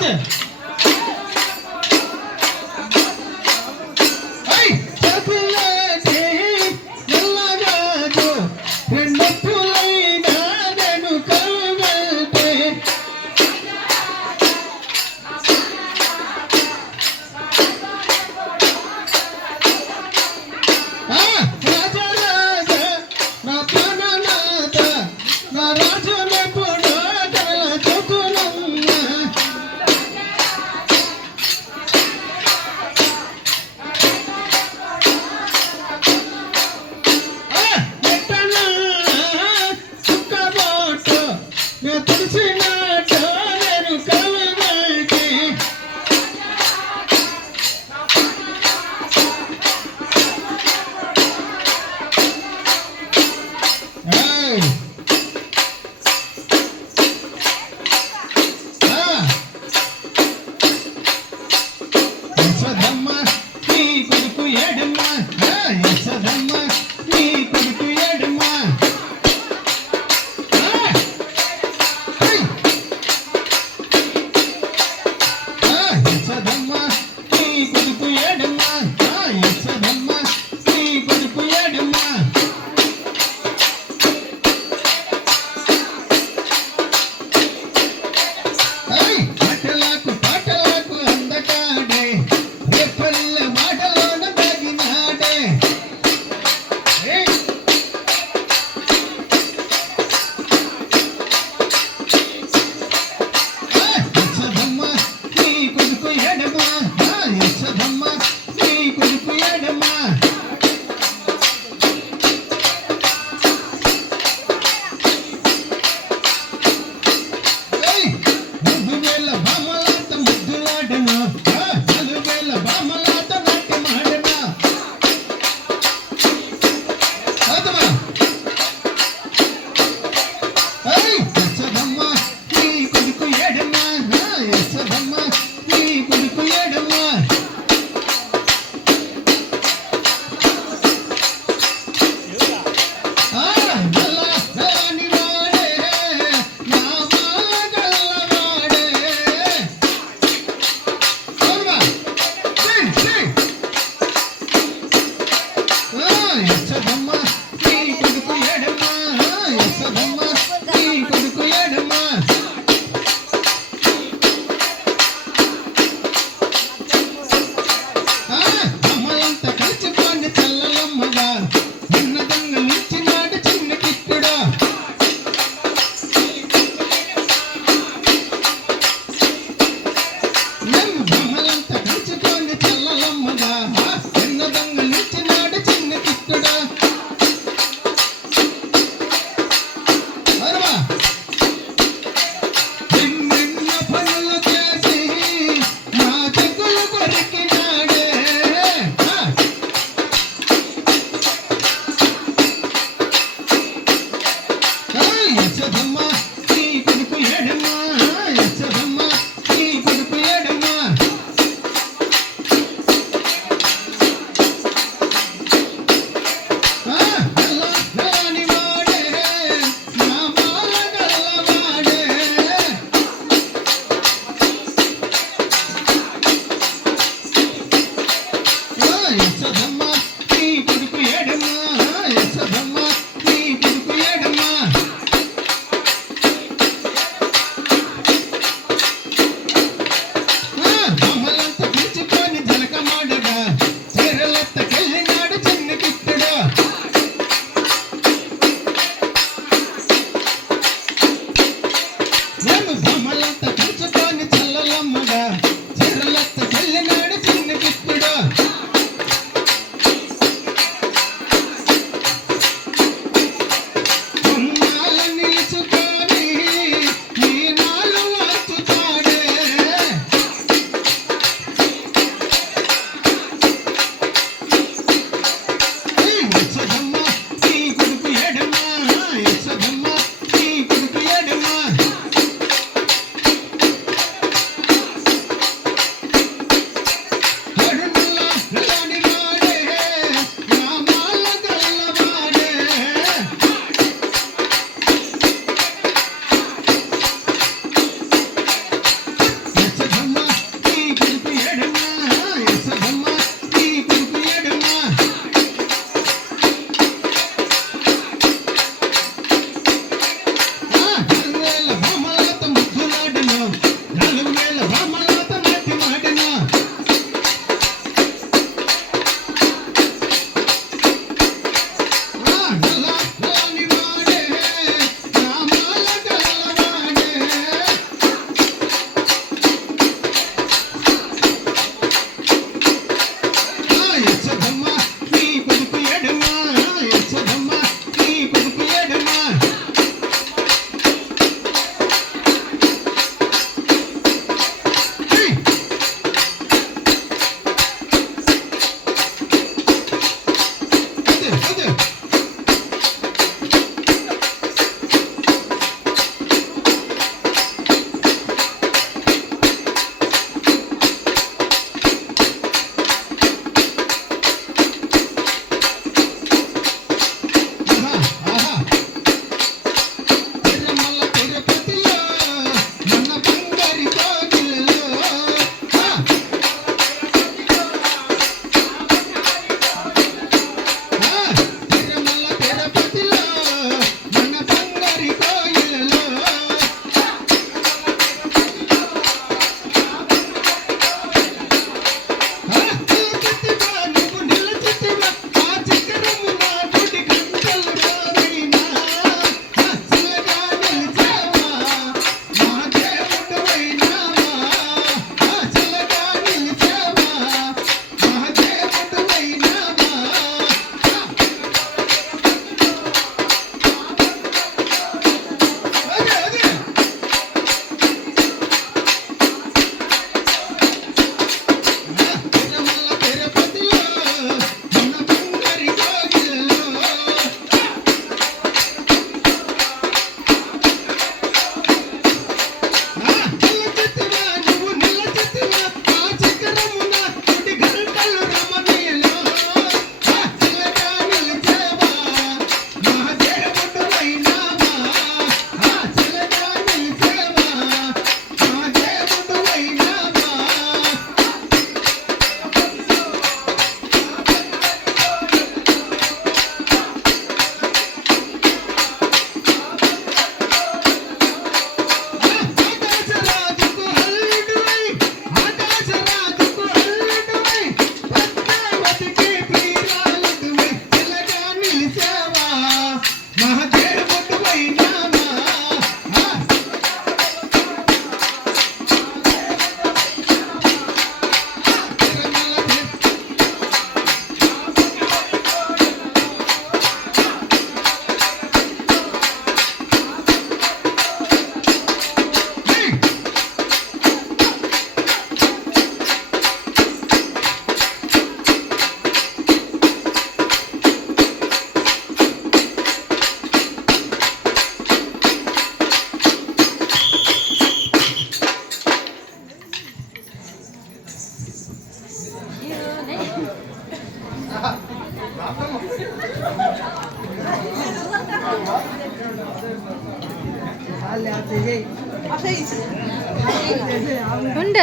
সাথে Vamos lá. 对对。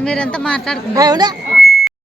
మీరంతా మాట్లాడుకుంటారు